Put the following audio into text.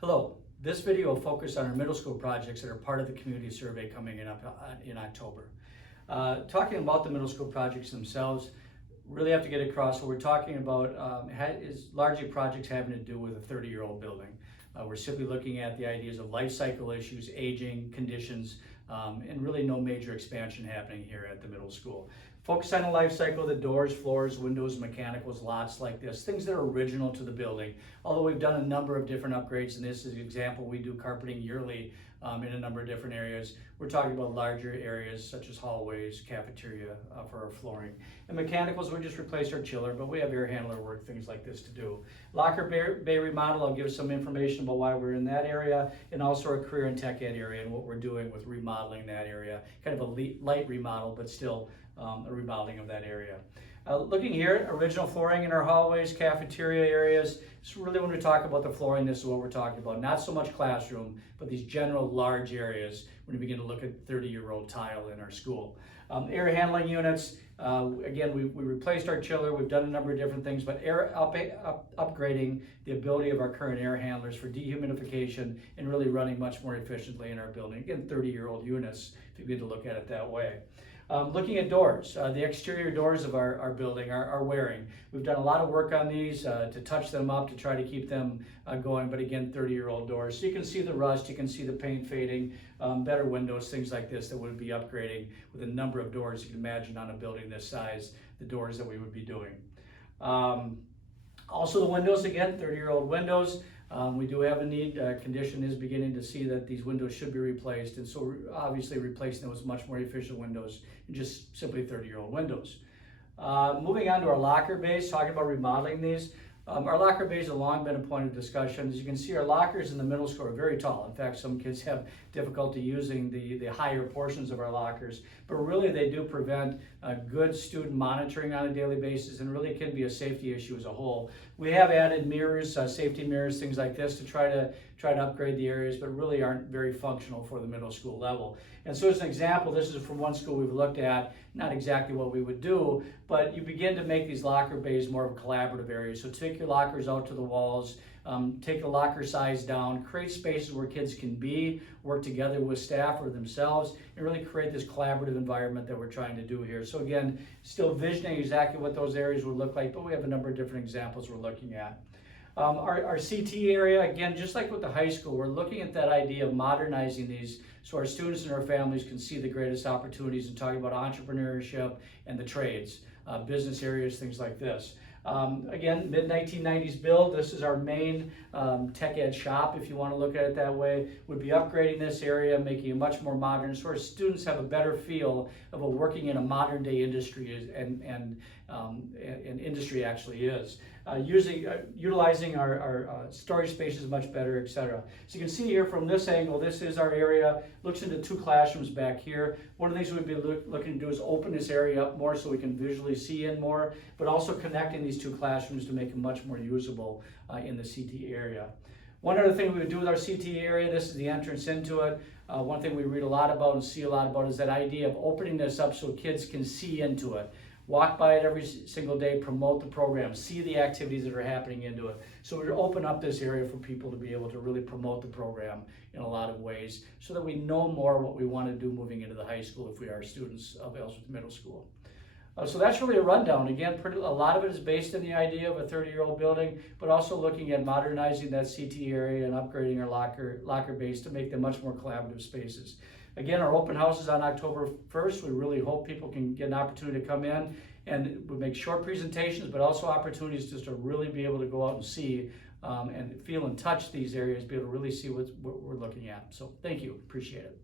Hello, this video will focus on our middle school projects that are part of the community survey coming in in October. Talking about the middle school projects themselves, really have to get across what we're talking about is largely projects having to do with a 30-year-old building. We're simply looking at the ideas of life cycle issues, aging, conditions, and really no major expansion happening here at the middle school. Focus on the life cycle, the doors, floors, windows, mechanicals, lots like this, things that are original to the building. Although we've done a number of different upgrades, and this is an example, we do carpeting yearly in a number of different areas. We're talking about larger areas such as hallways, cafeteria for our flooring. And mechanicals, we just replaced our chiller, but we have air handler work, things like this to do. Locker bay remodel, I'll give some information about why we're in that area, and also our career and tech ed area and what we're doing with remodeling that area. Kind of a light remodel, but still a remodeling of that area. Looking here, original flooring in our hallways, cafeteria areas. So really when we talk about the flooring, this is what we're talking about. Not so much classroom, but these general large areas when we begin to look at 30-year-old tile in our school. Air handling units, again, we replaced our chiller. We've done a number of different things, but upgrading the ability of our current air handlers for dehumidification and really running much more efficiently in our building. Again, 30-year-old units, if you begin to look at it that way. Looking at doors, the exterior doors of our building are wearing. We've done a lot of work on these to touch them up, to try to keep them going, but again, 30-year-old doors. So you can see the rust, you can see the paint fading, better windows, things like this that would be upgrading with a number of doors. You can imagine on a building this size, the doors that we would be doing. Also the windows, again, 30-year-old windows. We do have a need, condition is beginning to see that these windows should be replaced, and so obviously replacing them with much more efficient windows and just simply 30-year-old windows. Moving on to our locker bays, talking about remodeling these. Our locker bays have long been a point of discussion. As you can see, our lockers in the middle school are very tall. In fact, some kids have difficulty using the higher portions of our lockers, but really they do prevent good student monitoring on a daily basis and really can be a safety issue as a whole. We have added mirrors, safety mirrors, things like this to try to upgrade the areas, but really aren't very functional for the middle school level. And so as an example, this is from one school we've looked at, not exactly what we would do, but you begin to make these locker bays more of a collaborative area. So take your lockers out to the walls, take the locker size down, create spaces where kids can be, work together with staff or themselves, and really create this collaborative environment that we're trying to do here. So again, still visioning exactly what those areas would look like, but we have a number of different examples we're looking at. Our CT area, again, just like with the high school, we're looking at that idea of modernizing these so our students and our families can see the greatest opportunities and talking about entrepreneurship and the trades, business areas, things like this. Again, mid-1990s build. This is our main tech ed shop, if you want to look at it that way. Would be upgrading this area, making it much more modern, so our students have a better feel of what working in a modern day industry is and industry actually is. Utilizing our storage spaces much better, etc. So you can see here from this angle, this is our area, looks into two classrooms back here. One of the things we'd be looking to do is open this area up more so we can visually see in more, but also connecting these two classrooms to make them much more usable in the CT area. One other thing we would do with our CT area, this is the entrance into it. One thing we read a lot about and see a lot about is that idea of opening this up so kids can see into it. Walk by it every single day, promote the program, see the activities that are happening into it. So we open up this area for people to be able to really promote the program in a lot of ways so that we know more what we want to do moving into the high school if we are students of Ellsworth Middle School. So that's really a rundown. Again, a lot of it is based on the idea of a 30-year-old building, but also looking at modernizing that CT area and upgrading our locker base to make them much more collaborative spaces. Again, our open house is on October 1st. We really hope people can get an opportunity to come in, and we make short presentations, but also opportunities just to really be able to go out and see and feel and touch these areas, be able to really see what we're looking at. So thank you, appreciate it.